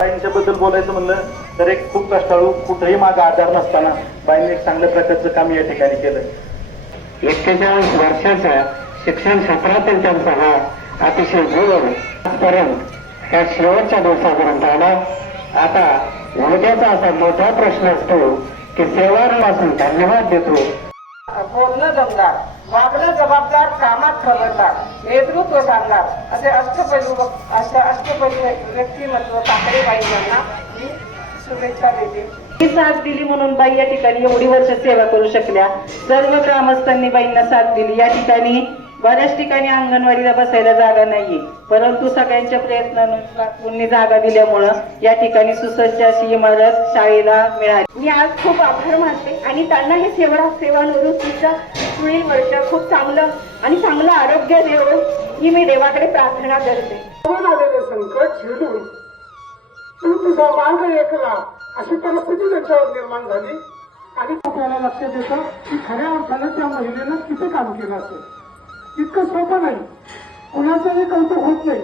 बाईंच्याबद्दल बोलायचं म्हणलं तर एक खूप कष्टाळू कुठेही माझा आधार नसताना बाईंनी एक चांगल्या प्रकारचं काम या ठिकाणी केलं. एक्केचाळीस वर्षाच्या शिक्षण क्षेत्रातील त्यांचा हा अतिशय गुण आजपर्यंत त्या शेवटच्या दिवसापर्यंत आला. आता उद्याचा असा मोठा प्रश्न असतो की सेवापासून धन्यवाद देतो बोलणं जमणार वागणं जबाबदार कामात खबरदार नेतृत्व सांगणार असे अष्टपैलू अशा अष्टपैलू व्यक्तिमत्व काकडे बाई यांना मी शुभेच्छा देते. ही साथ दिली म्हणून बाई या ठिकाणी एवढी वर्ष सेवा करू शकल्या. सर्व ग्रामस्थांनी बाईंना साथ दिली. या ठिकाणी बऱ्याच ठिकाणी अंगणवाडीला बसायला जागा नाहीये. परंतु सगळ्यांच्या प्रयत्नानुसार कोणी जागा दिल्यामुळं या ठिकाणी सुसज्ज अशी इमारत शाळेला मिळाली. मी आज खूप आभार मानते आणि त्यांना हे सेवा सेवानिवृत्तीचं पुढील वर्ष खूप चांगलं आणि चांगलं आरोग्य देवो ही मी देवाकडे प्रार्थना करते. आलेले संकट झेलून तू तुझा मार्ग ऐकला. अशी परिस्थिती त्यांच्यावर निर्माण झाली. आणि आपल्याला लक्षात येतं की खऱ्या अर्थानं त्या महिलेनं किती काम केलं असेल. इतकं सोपं नाही. कुणाचंही कौतुक होत नाही.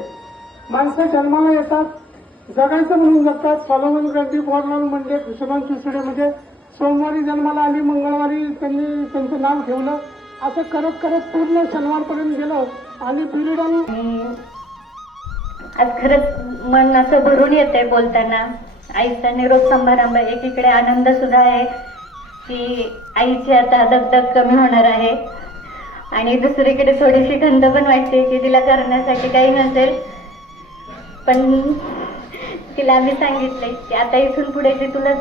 माणसं जन्माला येतात जगायचं म्हणून जगतात. सॉलोमन ग्रंथी पॉर्नल म्हणजे खुशमान चुसडे म्हणजे सोमवारी जन्माला आली मंगळवारी त्यांनी त्यांचं नाव ठेवलं. असं करत करत पूर्ण शनिवारपर्यंत गेलं आणि पिरियडल आज खरंच मन असं भरून येते बोलताना. आईचा निरोप समारंभ एकीकडे आनंद सुद्धा आहे की आईची आता दगदग कमी होणार आहे. आणि दुसरीकडे थोडीशी खंत पण वाटते की तिला करण्यासाठी काही नसेल. पण तिला आम्ही सांगितले की आता इथून पुढे जे तुला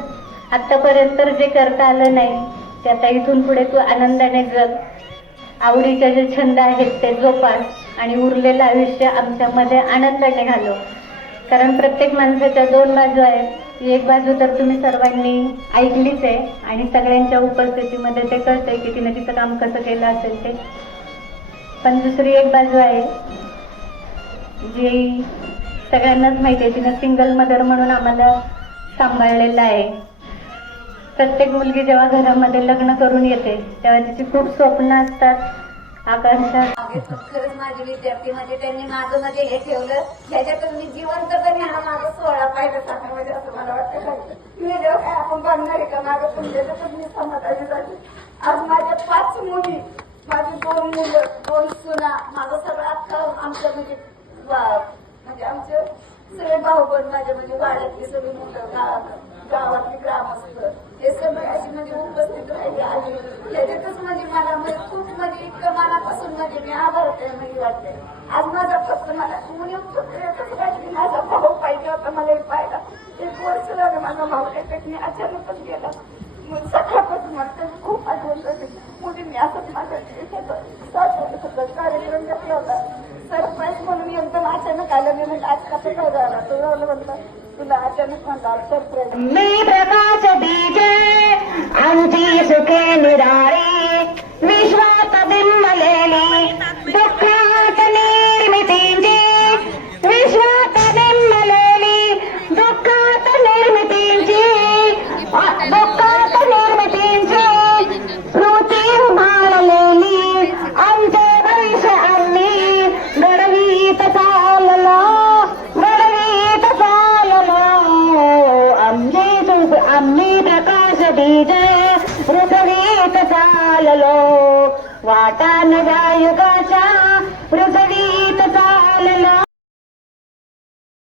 आतापर्यंत जे करता आलं नाही ते आता इथून पुढे तू आनंदाने जग. आवडीचे जे छंद आहेत ते जोपास आणि उरलेलं आयुष्य आमच्यामध्ये आनंदाने घालव. कारण प्रत्येक माणसाच्या दोन बाजू आहेत. एक बाजू तर तुम्ही सर्वांनी ऐकलीच आहे आणि सगळ्यांच्या उपस्थितीमध्ये ते कळतंय की तिने तिचं काम कसं केलं असेल ते. पण दुसरी एक बाजू आहे जी सगळ्यांनाच माहिती आहे तिनं सिंगल मदर म्हणून आम्हाला सांभाळलेलं आहे. प्रत्येक मुलगी जेव्हा घरामध्ये लग्न करून येते तेव्हा तिची खूप स्वप्न असतात. आकर्षण खरंच माझे विद्यार्थी म्हणजे त्यांनी माझं म्हणजे हे ठेवलं ह्याच्यातून मी जिवंतपणे हा माझा सोहळा पाहिजे म्हणजे असं मला वाटतं. मी काय आपण बघणार आहे का? माझं पण त्याच्यातून मी समाधानी झाली. आज माझ्या पाच मुली माझी दोन मुलं दोन सुना माझं सगळं अख्खा आमचं म्हणजे म्हणजे आमचे सगळे भाऊ पण माझ्या म्हणजे वाड्यातली सगळी मुलं गावातली ग्रामस्थ हे सगळे अशी त्याच्यातच म्हणजे मला म्हणजे खूप म्हणजे इतकं मनापासून म्हणजे मी आभारते म्हणजे वाटते. आज माझा फक्त मला कोणी फक्त एकच माझा भाऊ पाहिजे होता मला हे पाहिला एक वर्ष झालं माझा भाऊ त्याच्यात अचानकच गेला. मग सकाळपासून मला खूप आठवण झाली मुली मी असंच माझ्या कार्यक्रम घेतला होता. सरप्राईज म्हणून एकदम अचानक आलं मी म्हणजे आज कसं काय झाला? तो म्हणलं तुला अचानक म्हणला सरप्राईज. मी प्रकाश बीजे आमची सुखे निराळी विश्वात వాటాను వాటానుగా యుగాశ